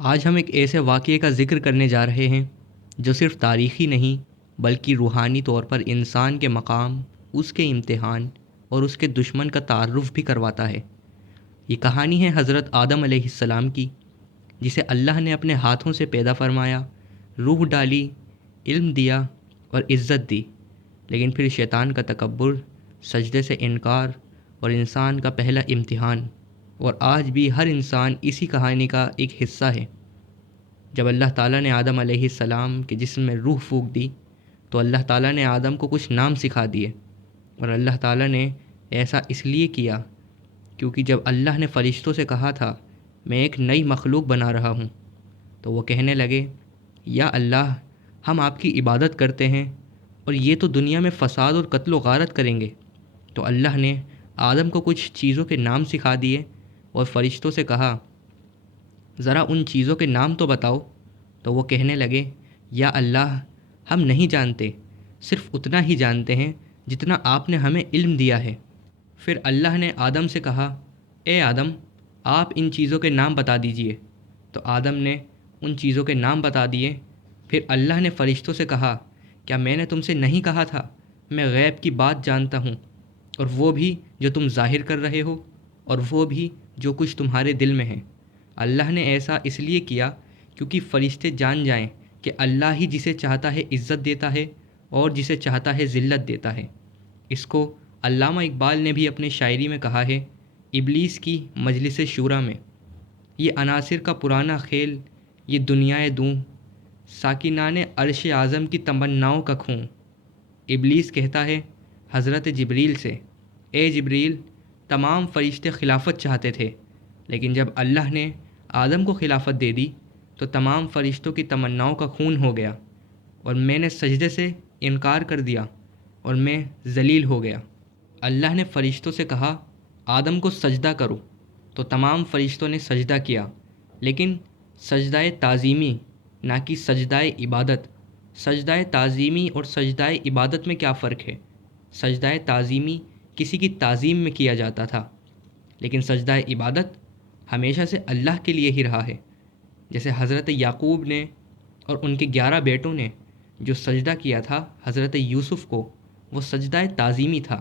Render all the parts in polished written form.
آج ہم ایک ایسے واقعے کا ذکر کرنے جا رہے ہیں جو صرف تاریخی نہیں بلکہ روحانی طور پر انسان کے مقام، اس کے امتحان اور اس کے دشمن کا تعارف بھی کرواتا ہے۔ یہ کہانی ہے حضرت آدم علیہ السلام کی، جسے اللہ نے اپنے ہاتھوں سے پیدا فرمایا، روح ڈالی، علم دیا اور عزت دی، لیکن پھر شیطان کا تکبر، سجدے سے انکار اور انسان کا پہلا امتحان، اور آج بھی ہر انسان اسی کہانی کا ایک حصہ ہے۔ جب اللہ تعالیٰ نے آدم علیہ السلام کے جسم میں روح پھونک دی تو اللہ تعالیٰ نے آدم کو کچھ نام سکھا دیے، اور اللہ تعالیٰ نے ایسا اس لیے کیا کیونکہ جب اللہ نے فرشتوں سے کہا تھا میں ایک نئی مخلوق بنا رہا ہوں، تو وہ کہنے لگے یا اللہ، ہم آپ کی عبادت کرتے ہیں اور یہ تو دنیا میں فساد اور قتل و غارت کریں گے۔ تو اللہ نے آدم کو کچھ چیزوں کے نام سکھا دیے اور فرشتوں سے کہا ذرا ان چیزوں کے نام تو بتاؤ۔ تو وہ کہنے لگے یا اللہ، ہم نہیں جانتے، صرف اتنا ہی جانتے ہیں جتنا آپ نے ہمیں علم دیا ہے۔ پھر اللہ نے آدم سے کہا اے آدم، آپ ان چیزوں کے نام بتا دیجئے۔ تو آدم نے ان چیزوں کے نام بتا دیے۔ پھر اللہ نے فرشتوں سے کہا کیا میں نے تم سے نہیں کہا تھا میں غیب کی بات جانتا ہوں، اور وہ بھی جو تم ظاہر کر رہے ہو، اور وہ بھی جو کچھ تمہارے دل میں ہے۔ اللہ نے ایسا اس لیے کیا کیونکہ فرشتے جان جائیں کہ اللہ ہی جسے چاہتا ہے عزت دیتا ہے اور جسے چاہتا ہے ذلت دیتا ہے۔ اس کو علامہ اقبال نے بھی اپنے شاعری میں کہا ہے ابلیس کی مجلس شورا میں، یہ عناصر کا پرانا کھیل، یہ دنیائے دوں، ساکنان عرش اعظم کی تمناؤں کا خوں۔ ابلیس کہتا ہے حضرت جبریل سے اے جبریل، تمام فرشتے خلافت چاہتے تھے، لیکن جب اللہ نے آدم کو خلافت دے دی تو تمام فرشتوں کی تمناؤں کا خون ہو گیا، اور میں نے سجدے سے انکار کر دیا اور میں ذلیل ہو گیا۔ اللہ نے فرشتوں سے کہا آدم کو سجدہ کرو، تو تمام فرشتوں نے سجدہ کیا، لیکن سجدہ تعظیمی نہ کہ سجدہ عبادت۔ سجدہ تعظیمی اور سجدہ عبادت میں کیا فرق ہے؟ سجدہ تعظیمی کسی کی تعظیم میں کیا جاتا تھا، لیکن سجدہ عبادت ہمیشہ سے اللہ کے لیے ہی رہا ہے۔ جیسے حضرت یعقوب نے اور ان کے 11 بیٹوں نے جو سجدہ کیا تھا حضرت یوسف کو، وہ سجدہ تعظیمی تھا،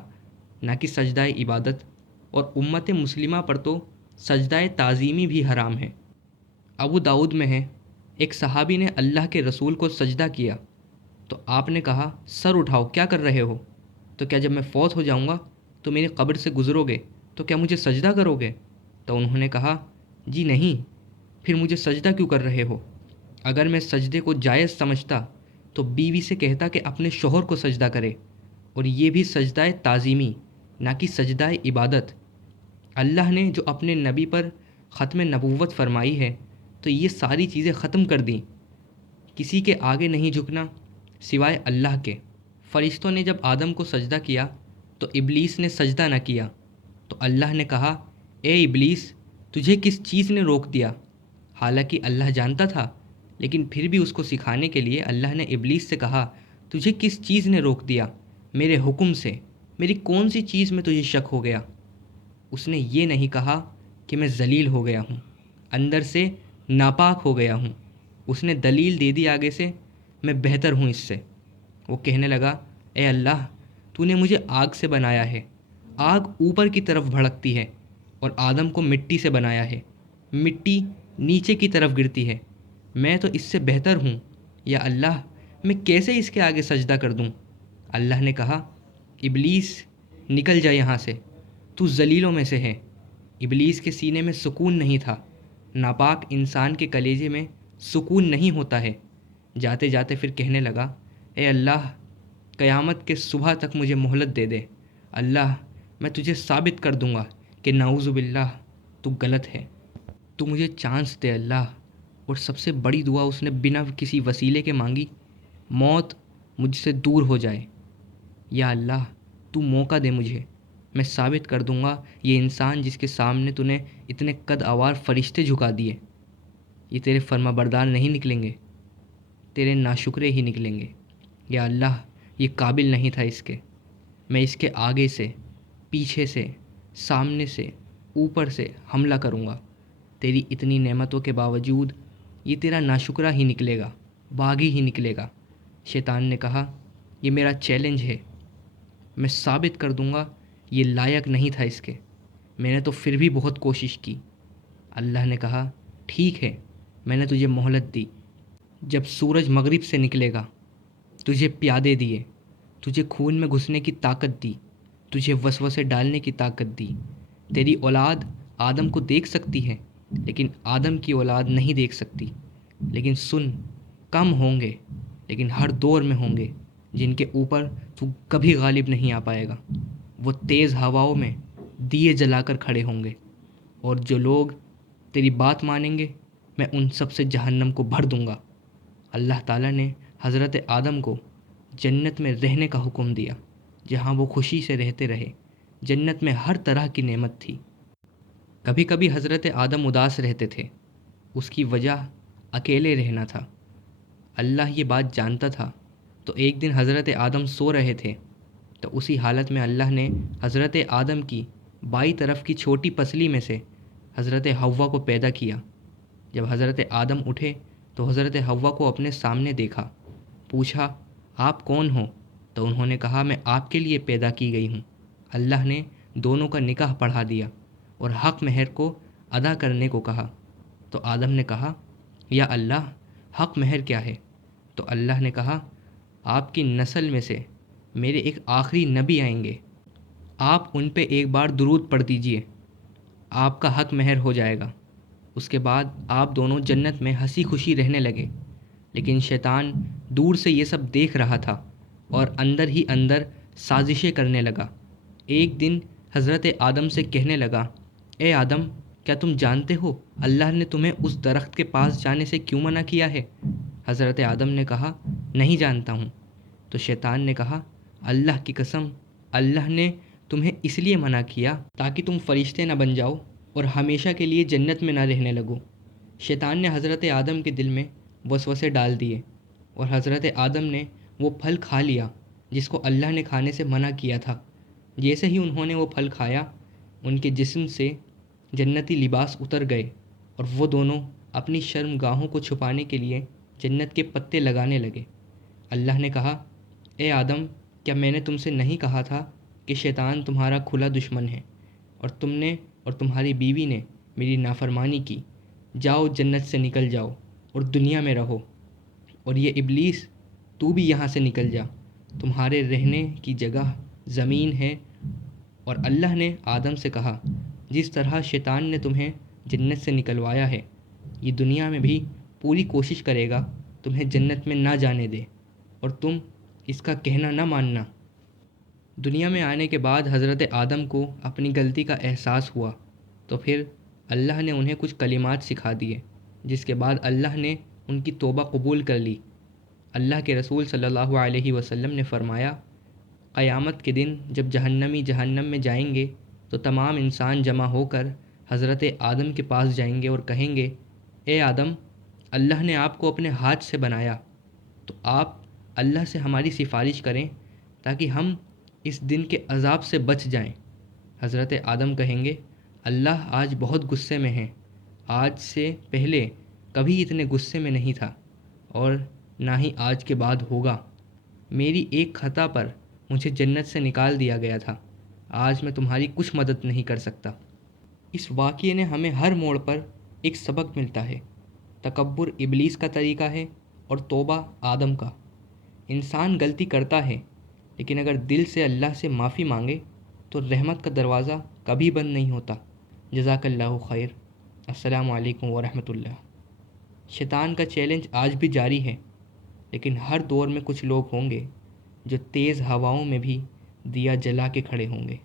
نہ کہ سجدہ عبادت۔ اور امت مسلمہ پر تو سجدہ تعظیمی بھی حرام ہے۔ ابو داؤد میں ہے ایک صحابی نے اللہ کے رسول کو سجدہ کیا تو آپ نے کہا سر اٹھاؤ، کیا کر رہے ہو؟ تو کیا جب میں فوت ہو جاؤں گا تو میری قبر سے گزرو گے تو کیا مجھے سجدہ کرو گے؟ تو انہوں نے کہا جی نہیں، پھر مجھے سجدہ کیوں کر رہے ہو؟ اگر میں سجدے کو جائز سمجھتا تو بیوی سے کہتا کہ اپنے شوہر کو سجدہ کرے، اور یہ بھی سجدہ تعظیمی نہ کہ سجدہ عبادت۔ اللہ نے جو اپنے نبی پر ختم نبوت فرمائی ہے تو یہ ساری چیزیں ختم کر دیں۔ کسی کے آگے نہیں جھکنا سوائے اللہ کے۔ فرشتوں نے جب آدم کو سجدہ کیا تو ابلیس نے سجدہ نہ کیا، تو اللہ نے کہا اے ابلیس، تجھے کس چیز نے روک دیا؟ حالانکہ اللہ جانتا تھا، لیکن پھر بھی اس کو سکھانے کے لیے اللہ نے ابلیس سے کہا تجھے کس چیز نے روک دیا میرے حکم سے؟ میری کون سی چیز میں تجھے شک ہو گیا؟ اس نے یہ نہیں کہا کہ میں ذلیل ہو گیا ہوں، اندر سے ناپاک ہو گیا ہوں۔ اس نے دلیل دے دی آگے سے میں بہتر ہوں اس سے۔ وہ کہنے لگا اے اللہ، تو نے مجھے آگ سے بنایا ہے، آگ اوپر کی طرف بھڑکتی ہے، اور آدم کو مٹی سے بنایا ہے، مٹی نیچے کی طرف گرتی ہے، میں تو اس سے بہتر ہوں۔ یا اللہ، میں کیسے اس کے آگے سجدہ کر دوں؟ اللہ نے کہا ابلیس، نکل جا یہاں سے، تو ذلیلوں میں سے ہے۔ ابلیس کے سینے میں سکون نہیں تھا۔ ناپاک انسان کے کلیجے میں سکون نہیں ہوتا ہے۔ جاتے جاتے پھر کہنے لگا اے اللہ، قیامت کے صبح تک مجھے مہلت دے دے۔ اللہ، میں تجھے ثابت کر دوں گا کہ نعوذ باللہ تو غلط ہے، تو مجھے چانس دے اللہ۔ اور سب سے بڑی دعا اس نے بنا کسی وسیلے کے مانگی، موت مجھ سے دور ہو جائے۔ یا اللہ، تو موقع دے مجھے، میں ثابت کر دوں گا یہ انسان جس کے سامنے تو نے اتنے قد آوار فرشتے جھکا دیے، یہ تیرے فرما بردار نہیں نکلیں گے، تیرے ناشکرے ہی نکلیں گے۔ یا اللہ، یہ قابل نہیں تھا اس کے، میں اس کے آگے سے، پیچھے سے، سامنے سے، اوپر سے حملہ کروں گا۔ تیری اتنی نعمتوں کے باوجود یہ تیرا ناشکرا ہی نکلے گا، باغی ہی نکلے گا۔ شیطان نے کہا یہ میرا چیلنج ہے، میں ثابت کر دوں گا یہ لائق نہیں تھا اس کے، میں نے تو پھر بھی بہت کوشش کی۔ اللہ نے کہا ٹھیک ہے، میں نے تجھے مہلت دی، جب سورج مغرب سے نکلے گا تجھے پیادے دیے، تجھے خون میں گھسنے کی طاقت دی، تجھے وسوسے ڈالنے کی طاقت دی۔ تیری اولاد آدم کو دیکھ سکتی ہے لیکن آدم کی اولاد نہیں دیکھ سکتی۔ لیکن سن، کم ہوں گے لیکن ہر دور میں ہوں گے جن کے اوپر تو کبھی غالب نہیں آ پائے گا۔ وہ تیز ہواؤں میں دیے جلا کر کھڑے ہوں گے، اور جو لوگ تیری بات مانیں گے میں ان سب سے جہنم کو بھر دوں گا۔ اللہ تعالیٰ نے حضرت آدم کو جنت میں رہنے کا حکم دیا جہاں وہ خوشی سے رہتے رہے۔ جنت میں ہر طرح کی نعمت تھی۔ کبھی کبھی حضرت آدم اداس رہتے تھے، اس کی وجہ اکیلے رہنا تھا۔ اللہ یہ بات جانتا تھا، تو ایک دن حضرت آدم سو رہے تھے تو اسی حالت میں اللہ نے حضرت آدم کی بائیں طرف کی چھوٹی پسلی میں سے حضرت حوا کو پیدا کیا۔ جب حضرت آدم اٹھے تو حضرت حوا کو اپنے سامنے دیکھا، پوچھا آپ کون ہو؟ تو انہوں نے کہا میں آپ کے لیے پیدا کی گئی ہوں۔ اللہ نے دونوں کا نکاح پڑھا دیا اور حق مہر کو ادا کرنے کو کہا۔ تو آدم نے کہا یا اللہ، حق مہر کیا ہے؟ تو اللہ نے کہا آپ کی نسل میں سے میرے ایک آخری نبی آئیں گے، آپ ان پہ ایک بار درود پڑھ دیجئے، آپ کا حق مہر ہو جائے گا۔ اس کے بعد آپ دونوں جنت میں ہنسی خوشی رہنے لگے۔ لیکن شیطان دور سے یہ سب دیکھ رہا تھا اور اندر ہی اندر سازشیں کرنے لگا۔ ایک دن حضرت آدم سے کہنے لگا اے آدم، کیا تم جانتے ہو اللہ نے تمہیں اس درخت کے پاس جانے سے کیوں منع کیا ہے؟ حضرت آدم نے کہا نہیں جانتا ہوں۔ تو شیطان نے کہا اللہ کی قسم، اللہ نے تمہیں اس لیے منع کیا تاکہ تم فرشتے نہ بن جاؤ اور ہمیشہ کے لیے جنت میں نہ رہنے لگو۔ شیطان نے حضرت آدم کے دل میں وسوسے ڈال دیے اور حضرت آدم نے وہ پھل کھا لیا جس کو اللہ نے کھانے سے منع کیا تھا۔ جیسے ہی انہوں نے وہ پھل کھایا، ان کے جسم سے جنتی لباس اتر گئے اور وہ دونوں اپنی شرم گاہوں کو چھپانے کے لیے جنت کے پتے لگانے لگے۔ اللہ نے کہا اے آدم، کیا میں نے تم سے نہیں کہا تھا کہ شیطان تمہارا کھلا دشمن ہے اور تم نے اور تمہاری بیوی نے میری نافرمانی کی؟ جاؤ جنت سے نکل جاؤ اور دنیا میں رہو۔ اور یہ ابلیس، تو بھی یہاں سے نکل جا، تمہارے رہنے کی جگہ زمین ہے۔ اور اللہ نے آدم سے کہا جس طرح شیطان نے تمہیں جنت سے نکلوایا ہے، یہ دنیا میں بھی پوری کوشش کرے گا تمہیں جنت میں نہ جانے دے، اور تم اس کا کہنا نہ ماننا۔ دنیا میں آنے کے بعد حضرت آدم کو اپنی غلطی کا احساس ہوا، تو پھر اللہ نے انہیں کچھ کلمات سکھا دیے، جس کے بعد اللہ نے ان کی توبہ قبول کر لی۔ اللہ کے رسول صلی اللہ علیہ وسلم نے فرمایا قیامت کے دن جب جہنمی جہنم میں جائیں گے تو تمام انسان جمع ہو کر حضرت آدم کے پاس جائیں گے اور کہیں گے اے آدم، اللہ نے آپ کو اپنے ہاتھ سے بنایا، تو آپ اللہ سے ہماری سفارش کریں تاکہ ہم اس دن کے عذاب سے بچ جائیں۔ حضرت آدم کہیں گے اللہ آج بہت غصے میں ہیں، آج سے پہلے کبھی اتنے غصے میں نہیں تھا اور نہ ہی آج کے بعد ہوگا۔ میری ایک خطا پر مجھے جنت سے نکال دیا گیا تھا، آج میں تمہاری کچھ مدد نہیں کر سکتا۔ اس واقعے نے ہمیں ہر موڑ پر ایک سبق ملتا ہے۔ تکبر ابلیس کا طریقہ ہے اور توبہ آدم کا۔ انسان غلطی کرتا ہے لیکن اگر دل سے اللہ سے معافی مانگے تو رحمت کا دروازہ کبھی بند نہیں ہوتا۔ جزاک اللہ خیر۔ السلام علیکم ورحمۃ اللہ۔ شیطان کا چیلنج آج بھی جاری ہے، لیکن ہر دور میں کچھ لوگ ہوں گے جو تیز ہواؤں میں بھی دیا جلا کے کھڑے ہوں گے۔